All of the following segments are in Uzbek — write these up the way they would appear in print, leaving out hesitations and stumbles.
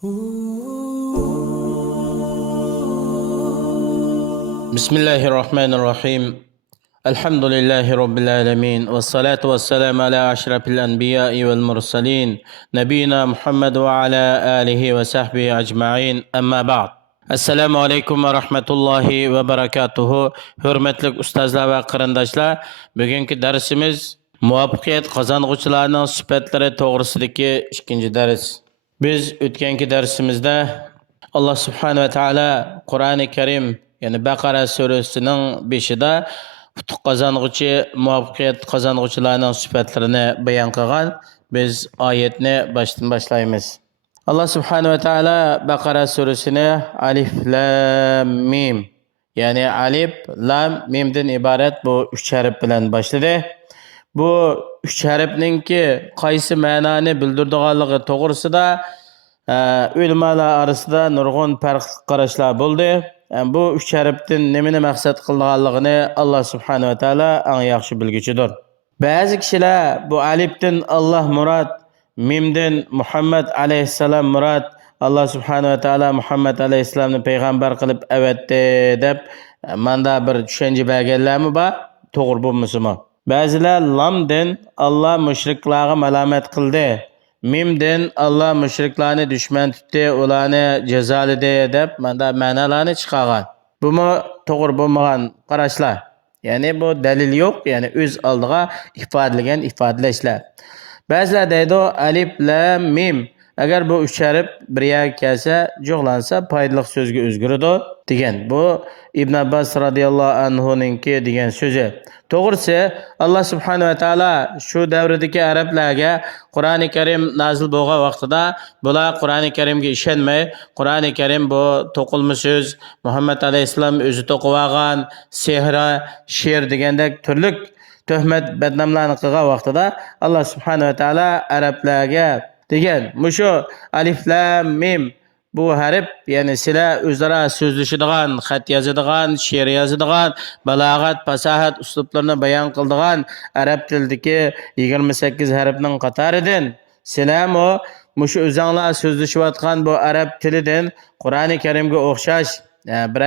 بسم الله الرحمن الرحيم. الحمد لله رب العالمين، والصلاة والسلام على أشرف الأنبياء والمرسلين نبينا محمد وعلى آله وصحبه أجمعين. أما بعد. السلام عليكم ورحمة الله وبركاته. Hürmetlik ustazlar ve qarindoshlar, bugungi dersimiz muvaffaqiyat qozong'uvchilarning sifatlari to'g'risidagi ikkinchi dars. Biz o'tgangi darsimizda Alloh subhanahu va taolo Qur'oni Karim, ya'ni Baqara surasining 5ida utuq qozong'uvchi, muvaffaqiyat qozong'uvchilarning sifatlarini bayon qilgan. Biz oyatni boshdan boshlaymiz. Allah subhanahu va taolo Baqara surasini Alif Lam Mim, ya'ni alif, lam, mimdan iborat bu 3 harf bilan boshladi. Bu 3 harfninki qaysi ma'noni bildiradiganligi to'g'risida ulamolar orasida nurg'un farqli qarashlar bo'ldi. Bu 3 harfdan nimani maqsad qilganligini Alloh subhanahu va taolo eng yaxshi bilguchidir. Ba'zi kishilar bu alifdan Alloh murod, mimdan Muhammad alayhissalom murod, Alloh subhanahu va taolo Muhammad alayhissalomni payg'ambar qilib avatdi deb manda bir tushuncha berganlarmi bor? To'g'ri bo'lmasimi? Ba'zilar lamdan Alloh mushriklarga malomat qildi, mimdan Alloh mushriklarni dushman tutdi, ularni jazoladi deb manda ma'nolarni chiqargan. Bumi to'g'ri bo'lmagan qarashlar. Ya'ni bu dalil yo'q, ya'ni o'z oldiga ifodalagan ifodalashlar. Ba'zilar deydi alif, lam, mim. Agar bu 3 harf bir yerga kelsa, jo'g'lansa foydali so'zga o'zgaradi degan. Bu Ibn Abbas radhiyallohu anhuninki degan so'zi. To'g'risi Alloh subhanahu va taolo shu davrdagi arablarga Qur'oni Karim nozil bo'lgan vaqtida bular Qur'oni Karimga ishonmay, Qur'oni Karim bu to'qilma so'z, Muhammad alayhissalom o'zi to'qib olgan, sehra, she'r degandek turli tuhmat badnomlarni qilgan vaqtida Alloh subhanahu va taolo arablarga degan mushu alif lam mim bu harf, ya'ni sizlar o'zaro so'zlashadigan, xat yozadigan, she'r yozadigan, balog'at, fasohat uslublarini bayon qiladigan arab tilidagi 28 harfning qatoridan sizlarmi mushu o'zinglar so'zlashayotgan bu arab tilidan Qur'oni Karimga o'xshash bir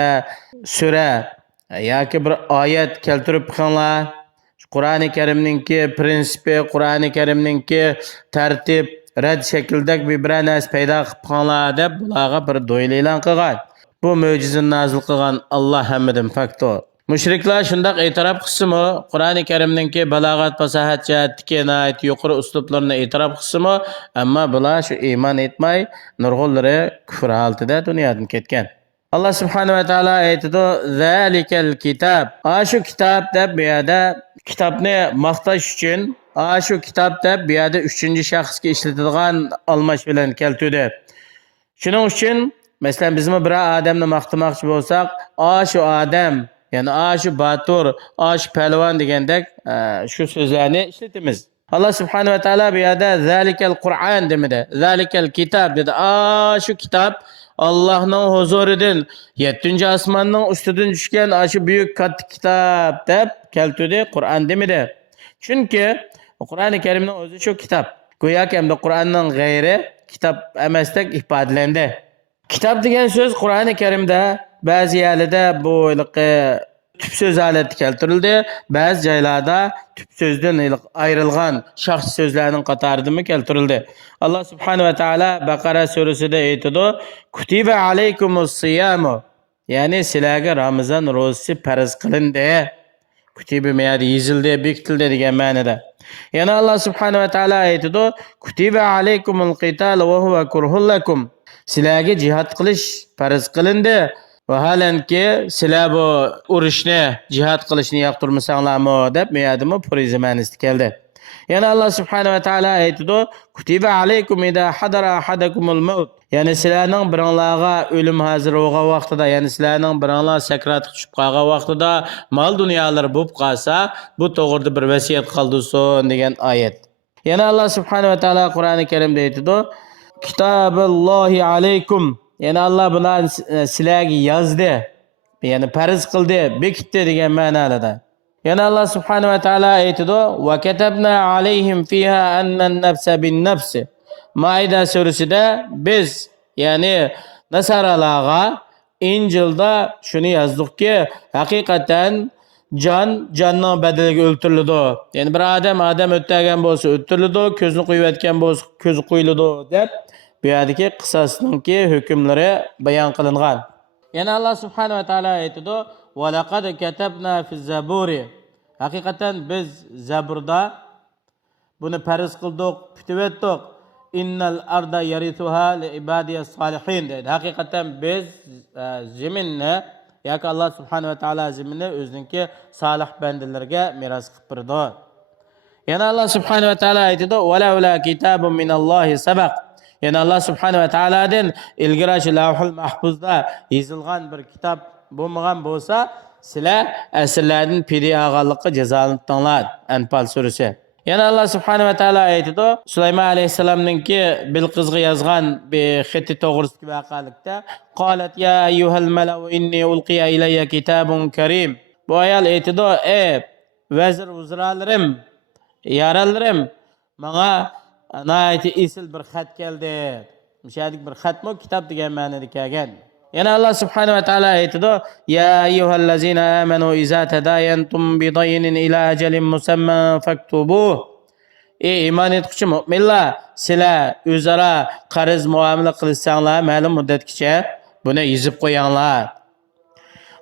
sura yoki bir oyat keltirib chiqinglar. Qur'oni Karimninki prinsipi, Qur'oni Karimninki tartib, rad shakldagi bir narsa paydo qilib qolinglar deb bularga bir do'yil e'lon qilgan. Bu mo'jizani nozil qilgan Alloh hammadan fakto. Mushriklar shundoq e'tirof qilsimi, Qur'oni Karimninki balog'at, fasohat jihatdagi nihoyat yuqori uslublarni e'tirof qilsimi, ammo bular shu iymon etmay, nurg'unlari kufr holatida dunyodan ketgan. Allah subhanahu va taolo aytadi: "Zalikal kitob." Shu kitob deb bu yerda kitobni maqtash uchun shu kitob deb bu yerda 3-chi shaxsga ishlatilgan almash bilan keltirdi. Shuning uchun masalan bizmi bir odamni maqtamoqchi bo'lsak, shu odam, ya'ni shu batur, shu palvon degandek shu so'zlarni ishlatamiz. Allah subhanahu va taolo bu yerda zalikal Qur'on demadi, zalikal kitob dedi. Shu kitob Allohning huzuridan 7-chi osmonning ustidan tushgan shu buyuk katta kitob deb keltirdi, Qur'on demadi. Chunki Qur'oni Karimning o'zi shu kitob. Go'yoki hamda Qur'onning g'ayri kitob emasdek ifodalandi. Kitob degan so'z Qur'oni Karimda ba'zi yerlarda bu tüp söz aleti keltirildi. Bazı joylarda tüp sözden ayrılgan şahs sözlerinin qatarıdımı keltirildi. Allah subhanahu ve taala Baqara surasida aytadi: "Kutiba alaykumus siyamu." Yani sizlarga Ramazon ro'zasi farz qilindi. Kutiba ma'noda yozildi, bekitildi degan ma'noda. Yana Allah subhanahu ve taala aytadi: "Kutiba alaykumul qital va huwa kurhul lakum." Sizlarga jihad qilish farz qilindi. Vaholanki sizlar bu urushni, jihad qilishni yoqtirmasanglarmi deb meyadimi purizi ma'nosida keldi. Yana Alloh subhanahu va taolo aytadi: "Kutiba alaykum idha hadara ahadakumul maut." Ya'ni sizlarning biringlarga o'lim hozir bo'lgan vaqtida, ya'ni sizlarning biringlar sakrat tushib qolgan vaqtida mol dunyolar bo'lib qolsa, bu to'g'rida bir vasiyat qoldirsin degan oyat. Yana Alloh subhanahu va taolo Qur'oni Karimda aytadi: "Kitaballohi alaykum." Yani Allah bular sizlarga yozdi, ya'ni farz qildi, bekitdi degan ma'noda. Yana Allah subhanahu va taolo aytadi: "Va katabna alayhim fiha anna an-nafsa bin-nafs." Maida surasida biz Yani Nasaralarga İncil'de şunu yazdık ki hakikaten canның bedeliga o'ltiriladi. Yani bir odam o'tgan bo'lsa o'ltiriladi, ko'zini qo'yib etgan bo'lsa ko'zi qo'yiladi deb bu yerdagi qisosninki hukmlari bayon qilingan. Yana Alloh subhanahu va taolo aytadi: "Va laqad katabna fi zaburi." Haqiqatan biz Zaburda buni farz qildik, bitib etdik. İnnal arda yarituha li ibadiyas salihin dedi. Hakikaten biz zeminni yoki Alloh subhanahu va taolo zeminni o'ziniki solih bandalarga meros qilib berdi. Yana Alloh subhanahu va taolo aytadi: "Walaula kitabun minallohi sabaq." Yani Alloh subhanahu va taolodan ilgari lavhul mahfuzda yozilgan bir kitob bo'lmagan bo'lsa, sizlar asrlardan pidi olganlikqa jazolantinglar. Anfal surasi. Yana Alloh subhanahu va taolo aytadi: Sulaymon alayhissalomninki Bilqizga yozgan bir xati to'g'risidagi voqelikda qolat ya ayyuhal malau inni ulqiya ilayya kitabun karim. Bu ayol aytadi: "Ey vazir uzralarim, yaralarim, menga nayati esil bir xat keldi." Mishadik bir xatmi kitob degan ma'noda kelgan. Yana Alloh subhanahu va taolo aytadi: "Ya ayyuhallazina amanu iza tadayantum bidaynin ila ajalin musamma faktubuh." Ey iymon etuvchi mu'minlar, sizlar o'zaro qarz muomala qilsanglar, ma'lum muddatgacha buni yozib qo'yinglar.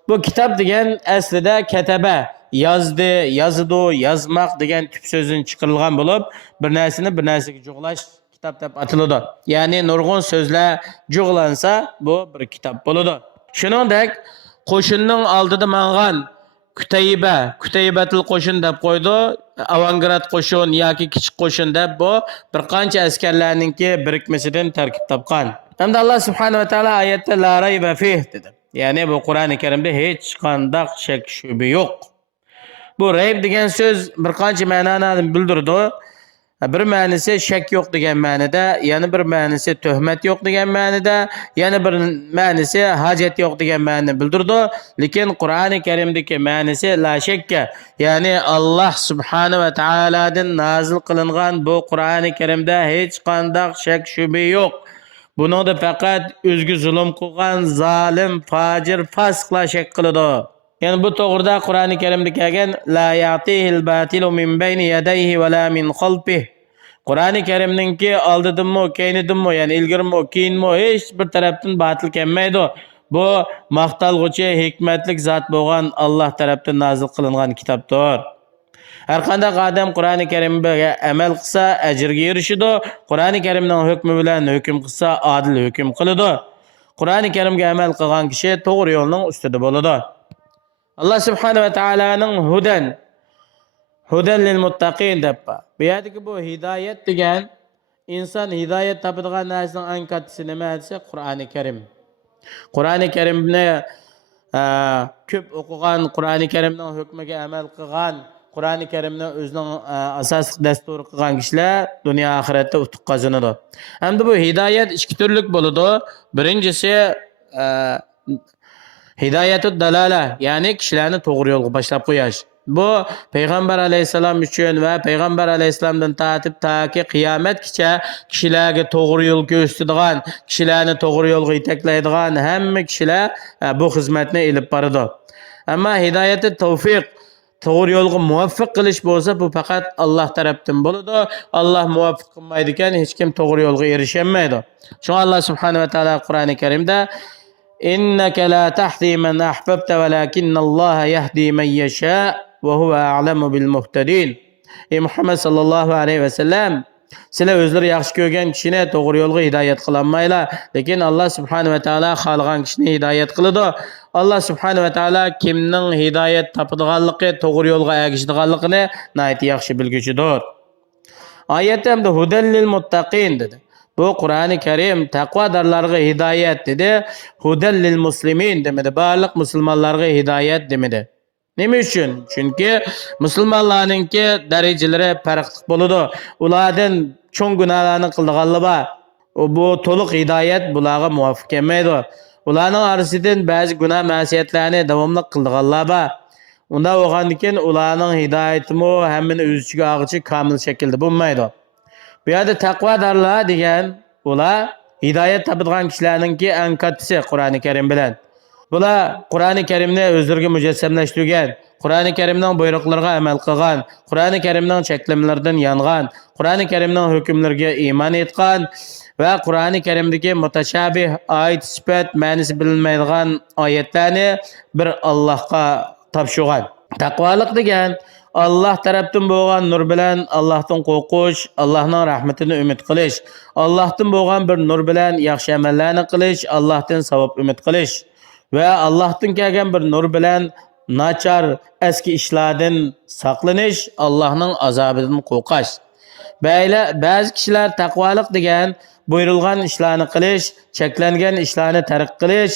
Bu kitob degan aslida kataba, yozdi, yozidi, yozmoq degan tip so'zdan chiqarilgan bo'lib, bir narsani bir narsaga jug'lash kitob deb ataladi. Ya'ni nurg'un so'zlar jug'lansa, bu bir kitob bo'ladi. Shuningdek, qo'shinning oldida mangan Kutaybatul qo'shin deb qo'ydi. Avangard qo'shin yoki kichik qo'shin deb bu bir qancha askarlarningki birikmasidan tarkib topgan. Hamda Alloh subhanahu va taolo oyatda la rayba fih dedi. Ya'ni bu Qur'oni Karimda hech qanday shak shubha yo'q. Bu rayb degan so'z bir qancha ma'noni bildirdi. Bir ma'nosi shak yo'q degan ma'noda, yana bir ma'nosi tuhmat yo'q degan ma'noda, yana bir ma'nosi hojat yo'q degan ma'noni bildirdi. Lekin Qur'oni Karimdagi ma'nosi la shakka, ya'ni Alloh subhanahu va taoladan nozil qilingan bu Qur'oni Karimda hech qanday shak shubha yo'q. Buningda faqat o'zga zulm qilgan zolim, fojir, fasiqlar shak qiladi. Yani bu to'g'rida Qur'oni Karimda kelgan la ya'tihil batilu min bayni yadayhi va la min khalfihi. Qur'oni Karimninki oldidinmi, keynidinmi, ya'ni ilgirmi, keyinmi hech bir tarafdan batil kelmaydi. Bu maqtalg'uchi hikmatlik zot bo'lgan Alloh tarafdan nozil qilingan kitobdir. Har qanday odam Qur'oni Karimga amal qilsa ajrga erishadi. Qur'oni Karimning hukmi bilan hukm qilsa adil hukm qiladi. Qur'oni Karimga amal qilgan kishi to'g'ri yo'lning ustida bo'ladi. Allah subhanahu va taolaning hudan lil muttaqin deb. Bu yerdagi bu hidoyat degan inson hidoyat topadigan narsaning eng kattasi nima desa Qur'oni Karim. Qur'oni Karimni ko'p o'qigan, Qur'oni Karimning hukmiga amal qilgan, Qur'oni Karimni o'zining asosiy dasturi qilgan kishilar dunyo oxiratda utuq qozonadi. Hamda bu hidoyat ikki turlik bo'ladi. Birinchisi hidayatud dalala, ya'ni kishilarni to'g'ri yo'lga boshlab qo'yish. Bu payg'ambar alayhisalom uchun va payg'ambar alayhisalomdan tortib toki qiyomatgacha kishilarga to'g'ri yo'l ko'rsatadigan, kishilarni to'g'ri yo'lga yetaklaydigan hamma kishilar bu xizmatni olib boradi. Ammo hidayati tavfiq, to'g'ri yo'lga muvaffaq qilish bo'lsa, bu faqat Alloh tarafdan bo'ladi. Alloh muvaffaq qilmaydi ekan, hech kim to'g'ri yo'lga erisha olmaydi. Shunga Alloh subhanahu va taolo Qur'oni Karimda innaka la tahdi man ahbabta walakinnalloha yahdi man yasha va huwa a'lamu bil muhtadin. Ey Muhammad sallallohu alayhi va sallam, sizlar o'zlari yaxshi ko'rgan kishini to'g'ri yo'lga hidoyat qila olmaylar, lekin Alloh subhanahu va taolo xohlagan kishini hidoyat qiladi. Alloh subhanahu va taolo kimning hidoyat topadiganligi, to'g'ri yo'lga erishadiganligini nayt yaxshi bilguchidir. Oyatda hamda hudan lil muttaqin dedi. Bu Qur'oni Karim taqvodorlarga hidoyat dedi. Hudan lil muslimin demedi. Barliq musulmonlarga hidoyat demedi. Nima uchun? Chunki musulmonlarningki darajalari farqli bo'ladi. Ulardan cho'ng gunohlarni qilganlar bor. Bu to'liq hidoyat bularga muvofiq kelmaydi. Ularning orasidan ba'zi gunoh ma'siyatlarni davomli qilganlar bor. Unda bo'lgandan keyin ularning hidoyatimi hammani o'z ichiga olg'ichi komil shaklda bo'lmaydi. Bu yerda taqvodorlar degan ular hidoyat topadigan kishilarninki eng kattasi Qur'oni Karim bilan. Bular Qur'oni Karimni o'zlariga mujassamlashtirgan, Qur'oni Karimning buyruqlariga amal qilgan, Qur'oni Karimning cheklamlaridan yongan, Qur'oni Karimning hukmlariga iymon etgan va Qur'oni Karimdagi mutashabih oyat sifat ma'nosi bilinmaydigan oyatlarni bir Allohga topshirgan. Taqvolik degan Allah tarafdan bo'lgan nur bilan Allohdan qo'rqish, Allohning rahmatini umid qilish, Allohdan bo'lgan bir nur bilan yaxshi amallarni qilish, Allohdan savob umid qilish va Allohdan kelgan bir nur bilan nachar eski ishlardan saqlanish, Allohning azobidan qo'rqish. Ba'zi kishilar taqvolik degan buyurilgan ishlarni qilish, cheklangan ishlarni tark qilish,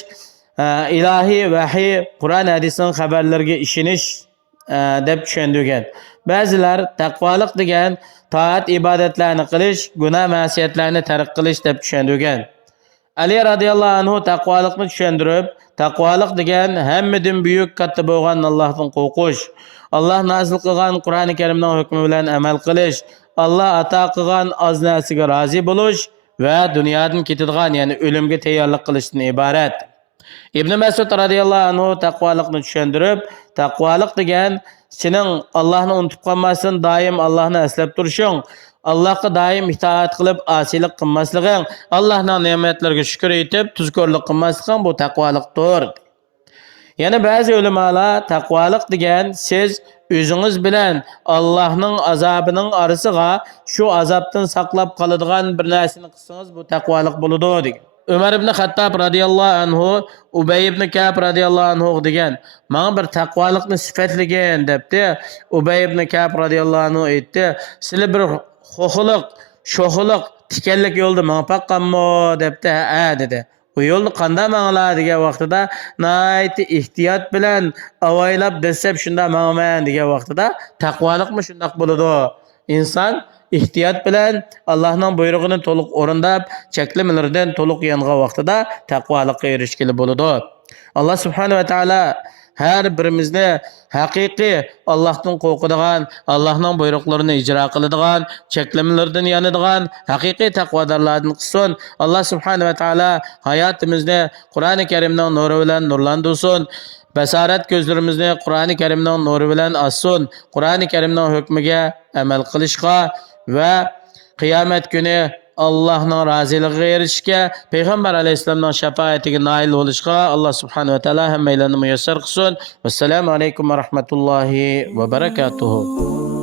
ilohiy vahiy, Qur'on hadisning xabarlariga ishonish deb tushundirgan. Ba'zilar taqvolik degan toat ibodatlarni qilish, gunoh ma'siyatlarni tark qilish deb tushundirgan. Ali radhiyallohu anhu taqvolikni tushundirib, taqvolik degan hammadan buyuk katta bo'lgan Allohdan qo'rqish, Alloh nozil qilgan Qur'oni Karimning hukmi bilan amal qilish, Alloh ato qilgan oz narsaga rozi bo'lish va dunyodan ketadigan, ya'ni o'limga tayyorlik qilishdan iborat. Ibn Mas'ud radhiyallohu anhu taqvolikni tushundirib, taqvolik degan sening Allohni unutib qolmasdan doim Allohni eslab turishing, Allohga doim itoat qilib osiylik qilmasliging, Allohning ne'matlariga shukr etib tuzkorlik qilmasliging bu taqvolikdir. Yana ba'zi ulamolar taqvolik degan siz o'zingiz bilan Allohning azobining orasiga shu azobdan saqlab qoladigan bir narsani qilsangiz bu taqvolik bo'ladi degan. Umar ibn Xattob radhiyallohu anhu Ubay ibn Ka'b radhiyallohu anhu degan "Menga bir taqvolikni sifatligin" debdi. Ubay ibn Ka'b radhiyallohu anhu aytdi, "Sizlar bir xo'xiliq, sho'xiliq, tikanlik yo'lda mangpaqqanmi?" debdi. "Ha" dedi. "Bu yo'lni qanday manglar?" degan vaqtida "Nayt ehtiyot bilan avaylab desab shunda mangman" degan vaqtida taqvolikmi shundoq bo'ladi. İnson ehtiyot bilan Allohning buyrug'ini to'liq o'rindab, cheklamalardan to'liq yongan vaqtida taqvolikka erishgili bo'ladi. Alloh subhanahu va taolo har birimizni haqiqiy Allohdan qo'rqadigan, Allohning buyruqlarini ijro qiladigan, cheklamalardan yonadigan haqiqiy taqvodorlardan qilsin. Alloh subhanahu va taolo hayotimizni Qur'oni Karimning nuri bilan nurlantirsin. Basorat ko'zlarimizni Qur'oni Karimning nuri bilan ochsin. Qur'oni Karimning hukmiga amal qilishga va qiyomat kuni Allohning roziligiga erishishga, payg'ambar alayhisolamning shafoatiga noil bo'lishga Alloh subhanahu va taolo hammalarni muyassar qilsin. Assalomu alaykum va rahmatullohi va barakatuh.